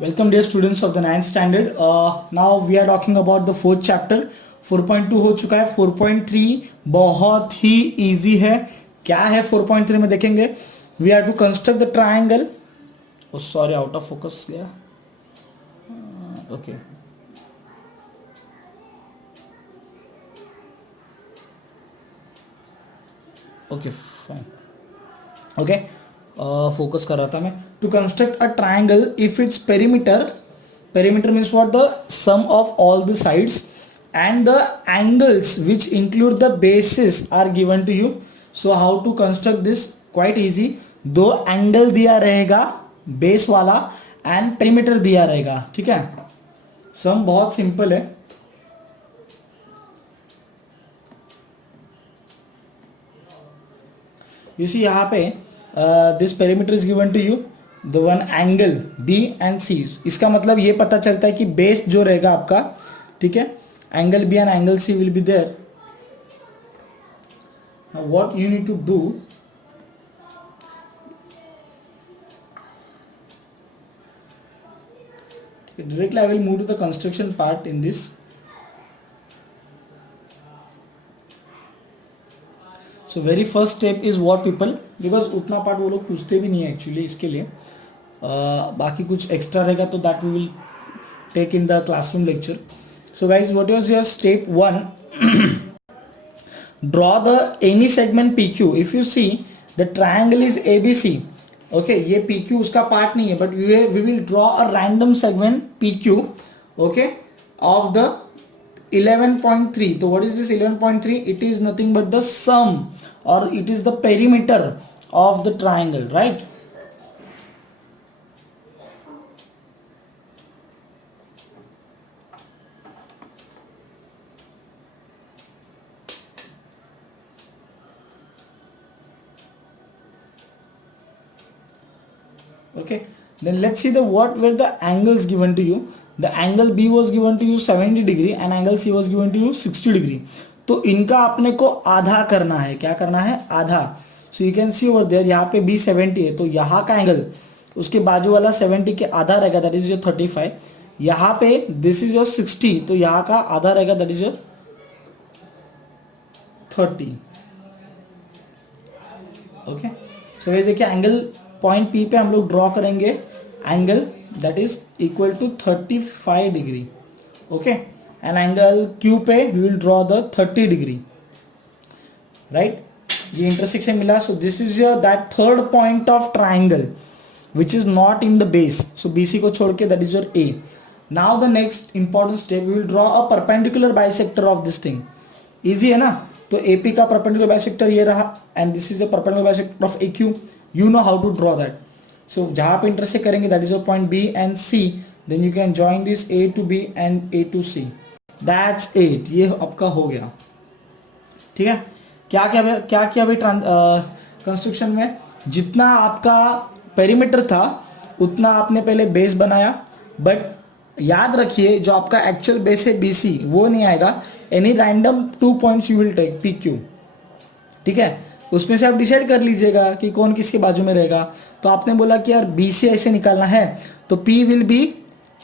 Welcome dear students of the 9th standard. Now we are talking about the fourth chapter. 4.2 हो चुका है. 4.3 बहुत ही easy है. क्या है 4.3 में देखेंगे. We are to construct the triangle. Oh sorry, out of focus गया. Okay. Okay fine. Okay. Focus कर रहा था मैं. To construct a triangle, if its perimeter means what? The sum of all the sides and the angles which include the bases are given to you. So how to construct this? Quite easy. दो angle दिया रहेगा base वाला and perimeter दिया रहेगा. ठीक है, सम बहुत simple है. You see यहाँ पे this perimeter is given to you the one angle B and C. इसका मतलब ये पता चलता है कि बेस जो रहेगा आपका, ठीक है, angle B and angle C will be there. Now what you need to do, directly I will move to the construction part in this. So very first step is what people, because उतना part वो लोग पूछते भी नहीं है actually इसके लिए. बाकी कुछ एक्स्ट्रा रहेगा तो that we will take in the classroom lecture. So guys what was your step 1? Draw the any segment P Q. If you see the triangle is A B C. Okay, ये P Q उसका part नहीं है, but we will draw a random segment P Q. Okay, of the 11.3. So what is this 11.3? It is nothing but the sum, or it is the perimeter of the triangle, right? Okay, then let's see the what were the angles given to you. The angle B was given to you 70 degree and angle C was given to you 60 degree. तो इनका आपने को आधा करना है. क्या करना है? आधा. So you can see over there, यहाँ पे B 70 है तो यहाँ का एंगल उसके बाजू वाला 70 के आधा रहेगा, दैट इज योर 35. यहाँ पे दिस इज योर 60 तो यहाँ का आधा रहेगा, दैट इज योर 30. ओके, सो ये देखिए एंगल पॉइंट P पे हम लोग ड्रॉ करेंगे angle that is equal to 35 degree. okay, and angle Q पे we will draw the 30 degree, right? ये intersection मिला. so this is your that third point of triangle which is not in the base. so BC को छोड़ के that is your A. now the next important step, we will draw a perpendicular bisector of this thing. easy है ना? तो AP का perpendicular bisector ये रहा and this is the perpendicular bisector of AQ. you know how to draw that. So जहाँ पे intersect करेंगे that is your point B and C, then you can join this A to B and A to C. That's it. ये आपका हो गया. ठीक है, क्या किया भाई कंस्ट्रक्शन में? जितना आपका पेरीमीटर था उतना आपने पहले बेस बनाया, बट याद रखिए जो आपका एक्चुअल बेस है BC वो नहीं आएगा. Any random 2 points you will take PQ. ठीक है, उसमें से आप डिसाइड कर लीजिएगा कि कौन किसके बाजू में रहेगा. तो आपने बोला कि यार B से ऐसे निकालना है तो P will be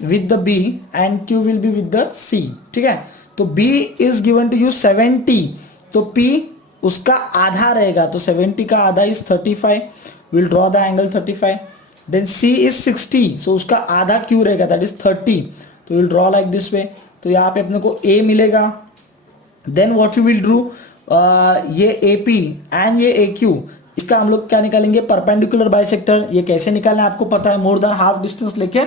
with the B and Q will be with the C. ठीक है, तो B is given to you 70 तो P उसका आधा रहेगा, तो 70 का आधा is 35. Will draw the angle 35. Then C is 60 so उसका आधा Q रहेगा, दैट इज 30. तो will draw like this way. तो यहाँ पे अपने को A मिलेगा. Then what you will do, ये AP एंड ये AQ, इसका हम लोग क्या निकालेंगे? Perpendicular bisector. ये कैसे निकालना है आपको पता है. मोर देन हाफ डिस्टेंस लेके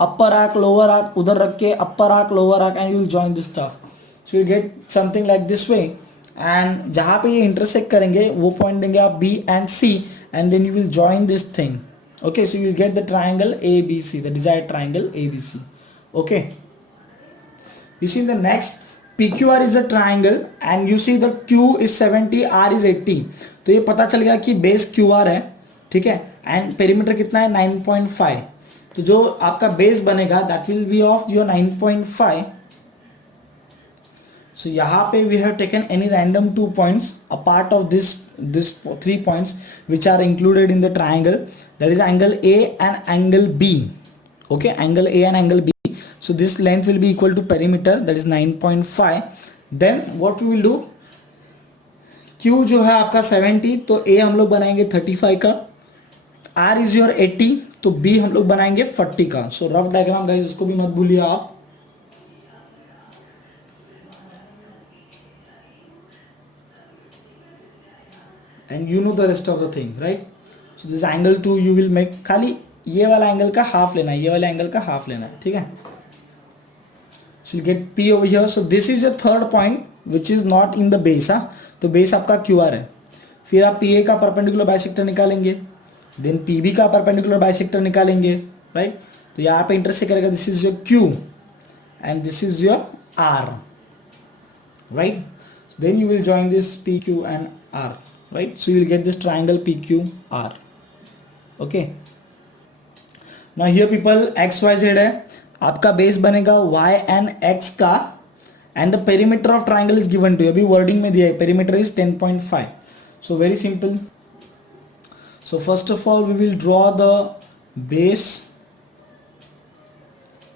अपर आर्क लोअर आर्क उधर रख के upper arc lower arc and you will join this stuff. So you get something like this way. And जहाँ पे ये इंटरसेक्ट करेंगे वो पॉइंट देंगे आप B and C and then you will join this thing. Okay, so you will get the triangle ABC, the desired triangle ABC. Okay, you see the next PQR is a triangle and you see the Q is 70, R is 80. तो ये पता चल गया कि base QR है. ठीक है, and perimeter कितना है? 9.5. तो जो आपका बेस बनेगा that will be of your 9.5. So यहाँ पे we have taken any random 2 points a part of this 3 points which are included in the triangle, that is angle A and angle B. okay, angle A and angle B. So this length will be equal to perimeter, that is 9.5. then what we will do, Q जो है आपका 70, तो A हम लोग बनाएंगे 35 का, R is your 80, तो B हम लोग बनाएंगे 40 का. सो रफ डायग्राम गाइस, उसको भी मत भूलिए आप. And you know the rest of the thing, right. So this angle 2 you will make, खाली ये वाला एंगल का हाफ लेना है, ये वाला एंगल का हाफ लेना है, ठीक है. So you get P over here. So this is the third point which is not in the base. तो बेस आपका QR है. फिर आप PA का परपेंडिकुलर बाइसेक्टर निकालेंगे, देन PB का परपेंडिकुलर बाइसेक्टर निकालेंगे, राइट. तो यहाँ पे इंटरसेक्ट करेगा, this is your Q and this is your R, right. Then you will join this PQ and R, right. So you will get this triangle PQR. okay, now here people XYZ है, आपका base बनेगा Y and X का, and the perimeter of triangle is given to you. अभी wording में दिया है, perimeter is 10.5. so very simple. so first of all we will draw the base,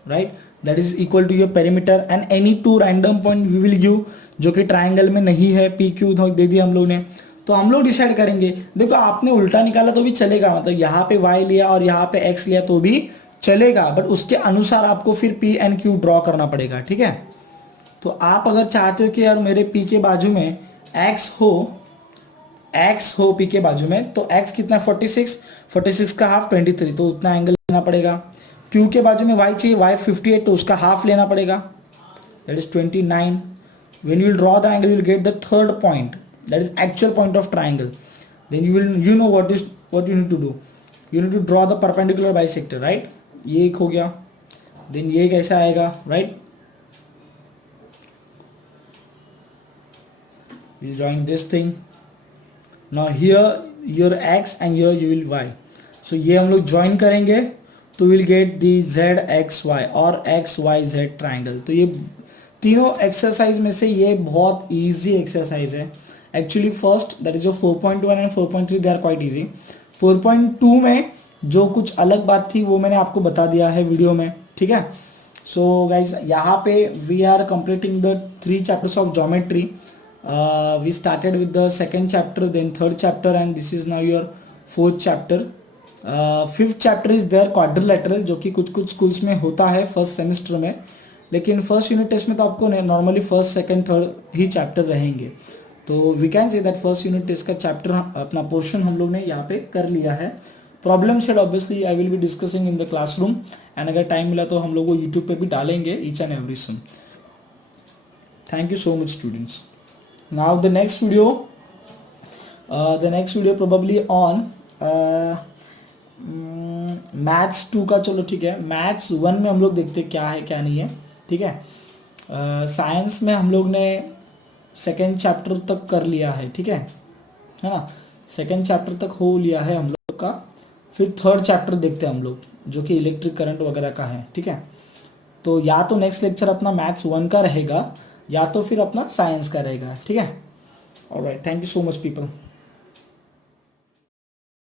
right, that is equal to your perimeter and any two random point we will give जो कि triangle में नहीं है. PQ दे दिया हम लोग ने, तो हम लोग डिसाइड करेंगे. देखो आपने उल्टा निकाला तो भी चलेगा, मतलब यहाँ पे Y लिया और यहाँ पे X लिया तो भी चलेगा, बट उसके अनुसार आपको फिर P and Q ड्रॉ करना पड़ेगा, ठीक है. तो आप अगर चाहते हो कि यार मेरे P के बाजू में X हो P के बाजू में, तो X कितना 46 का हाफ 23, तो उतना एंगल लेना पड़ेगा. Q के बाजू में Y चाहिए, Y 58, तो उसका हाफ लेना पड़ेगा, that is 29. when you will draw the angle you will get the third point, that is actual point of triangle. then you know what you need to do. you need to draw the perpendicular bisector, right. ये एक हो गया, then ये कैसा आएगा, right. we'll join this thing. now here your X and here you will Y. so ये हम लोग join करेंगे तो we'll get the ZXY और XYZ triangle. तो ये तीनों एक्सरसाइज में से ये बहुत इजी एक्सरसाइज है एक्चुअली. फर्स्ट दैट इज जो 4.1 and 4.3 they are quite easy. 4.2 में जो कुछ अलग बात थी वो मैंने आपको बता दिया है वीडियो में, ठीक है. सो गाइज यहाँ पे we are completing the 3 chapters of geometry. We started with the second chapter, then third chapter, and this is now your fourth chapter. Fifth chapter is there quadrilateral, जो कि कुछ स्कूल्स में होता है फर्स्ट सेमेस्टर में, लेकिन first unit test में तो आपको नॉर्मली फर्स्ट सेकंड थर्ड ही चैप्टर रहेंगे. तो we can say that first unit test का चैप्टर अपना पोर्शन हम लोग ने यहाँ पे कर लिया है. Problem shed obviously I will be discussing in the classroom, and अगर टाइम मिला तो हम लोग वो यूट्यूब पे भी डालेंगे each and every sum. Thank you so much students. Now the next video probably on maths 2 का. चलो ठीक है, मैथ्स 1 में हम लोग देखते क्या है क्या नहीं है, ठीक है. साइंस में हम लोग ने सेकेंड चैप्टर तक कर लिया है, ठीक है ना. सेकेंड चैप्टर तक हो लिया है हम लोग का. फिर थर्ड चैप्टर देखते हैं हम लोग, जो कि इलेक्ट्रिक करंट वगैरह का है, ठीक है. तो या तो नेक्स्ट लेक्चर अपना मैथ्स 1 का रहेगा या तो फिर अपना साइंस का रहेगा, ठीक है. Alright, thank you so much people.